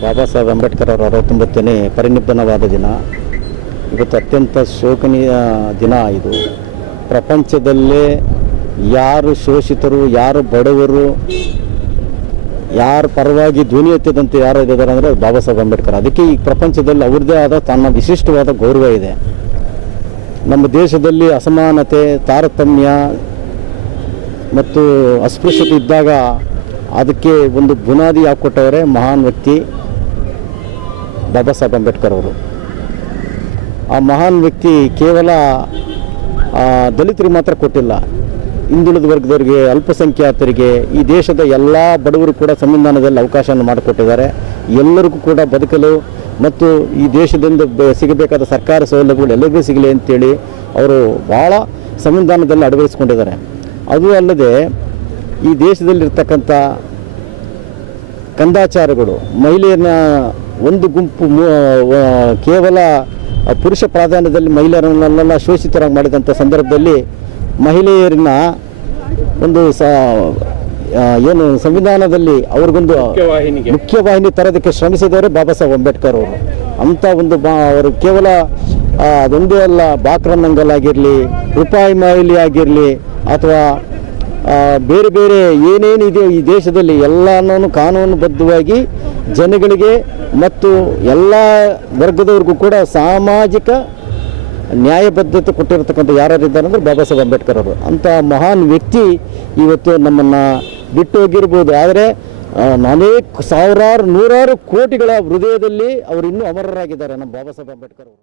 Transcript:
ಬಾಬಾ ಸಾಹೇಬ್ ಅಂಬೇಡ್ಕರ್ ಅವರ 69ನೇ ಪರಿನಿಬ್ಬನವಾದ ದಿನ. ಇವತ್ತು ಅತ್ಯಂತ ಶೋಕನೀಯ ದಿನ. ಇದು ಪ್ರಪಂಚದಲ್ಲೇ ಯಾರು ಶೋಷಿತರು, ಯಾರು ಬಡವರು, ಯಾರ ಪರವಾಗಿ ಧ್ವನಿ ಎತ್ತಿದಂತೆ ಯಾರು ಇದ್ದಾರೆ ಅಂದರೆ ಬಾಬಾ ಸಾಹೇಬ್ ಅಂಬೇಡ್ಕರ್. ಅದಕ್ಕೆ ಈ ಪ್ರಪಂಚದಲ್ಲಿ ಅವ್ರದ್ದೇ ಆದ ತನ್ನ ವಿಶಿಷ್ಟವಾದ ಗೌರವ ಇದೆ. ನಮ್ಮ ದೇಶದಲ್ಲಿ ಅಸಮಾನತೆ, ತಾರತಮ್ಯ ಮತ್ತು ಅಸ್ಪೃಶ್ಯತೆ ಇದ್ದಾಗ ಅದಕ್ಕೆ ಒಂದು ಬುನಾದಿ ಹಾಕಿಕೊಟ್ಟವರೇ ಮಹಾನ್ ವ್ಯಕ್ತಿ ಬಾಬಾ ಸಾಹೇಬ್ ಅಂಬೇಡ್ಕರ್ ಅವರು. ಆ ಮಹಾನ್ ವ್ಯಕ್ತಿ ಕೇವಲ ದಲಿತರಿಗೆ ಮಾತ್ರ ಕೊಟ್ಟಿಲ್ಲ, ಹಿಂದುಳಿದ ವರ್ಗದವರಿಗೆ, ಅಲ್ಪಸಂಖ್ಯಾತರಿಗೆ, ಈ ದೇಶದ ಎಲ್ಲ ಬಡವರು ಕೂಡ ಸಂವಿಧಾನದಲ್ಲಿ ಅವಕಾಶವನ್ನು ಮಾಡಿಕೊಟ್ಟಿದ್ದಾರೆ. ಎಲ್ಲರಿಗೂ ಕೂಡ ಬದುಕಲು ಮತ್ತು ಈ ದೇಶದಿಂದ ಸಿಗಬೇಕಾದ ಸರ್ಕಾರ ಸೌಲಭ್ಯಗಳು ಎಲ್ಲರಿಗೂ ಸಿಗಲಿ ಅಂತೇಳಿ ಅವರು ಭಾಳ ಸಂವಿಧಾನದಲ್ಲಿ ಅಳವಡಿಸ್ಕೊಂಡಿದ್ದಾರೆ. ಅದು ಅಲ್ಲದೆ ಈ ದೇಶದಲ್ಲಿರ್ತಕ್ಕಂಥ ಕಂದಾಚಾರಗಳು, ಮಹಿಳೆಯರನ್ನ ಒಂದು ಗುಂಪು ಕೇವಲ ಪುರುಷ ಪ್ರಾಧಾನ್ಯದಲ್ಲಿ ಮಹಿಳೆಯರನ್ನೆಲ್ಲ ಶೋಷಿತರಾಗಿ ಮಾಡಿದಂಥ ಸಂದರ್ಭದಲ್ಲಿ ಮಹಿಳೆಯರನ್ನ ಒಂದು ಏನು ಸಂವಿಧಾನದಲ್ಲಿ ಅವ್ರಿಗೊಂದು ಮುಖ್ಯವಾಹಿನಿ ತರೋದಕ್ಕೆ ಶ್ರಮಿಸಿದವರೇ ಬಾಬಾ ಸಾಹೇಬ್ ಅಂಬೇಡ್ಕರ್ ಅವರು. ಅಂಥ ಒಂದು ಅವರು ಕೇವಲ ಅದೊಂದೇ ಅಲ್ಲ, ಬಾಕ್ರನ್ನಂಗಲ್ ಆಗಿರಲಿ, ರೂಪಾಯಿ ಮಾಯಿಲಿ ಆಗಿರಲಿ, ಅಥವಾ ಬೇರೆ ಬೇರೆ ಏನೇನಿದೆ ಈ ದೇಶದಲ್ಲಿ ಎಲ್ಲನೂ ಕಾನೂನುಬದ್ಧವಾಗಿ ಜನಗಳಿಗೆ ಮತ್ತು ಎಲ್ಲ ವರ್ಗದವ್ರಿಗೂ ಕೂಡ ಸಾಮಾಜಿಕ ನ್ಯಾಯಬದ್ಧತೆ ಕೊಟ್ಟಿರತಕ್ಕಂಥ ಯಾರಿದ್ದಾರೆ ಅಂದರೆ ಬಾಬಾ ಸಾಹೇಬ್ ಅಂಬೇಡ್ಕರ್ ಅವರು. ಅಂಥ ಮಹಾನ್ ವ್ಯಕ್ತಿ ಇವತ್ತು ನಮ್ಮನ್ನು ಬಿಟ್ಟು ಹೋಗಿರ್ಬೋದು, ಆದರೆ ಅನೇಕ ಸಾವಿರಾರು ನೂರಾರು ಕೋಟಿಗಳ ಹೃದಯದಲ್ಲಿ ಅವರು ಇನ್ನೂ ಅಮರರಾಗಿದ್ದಾರೆ ನಮ್ಮ ಬಾಬಾ ಸಾಹೇಬ್ ಅಂಬೇಡ್ಕರ್ ಅವರು.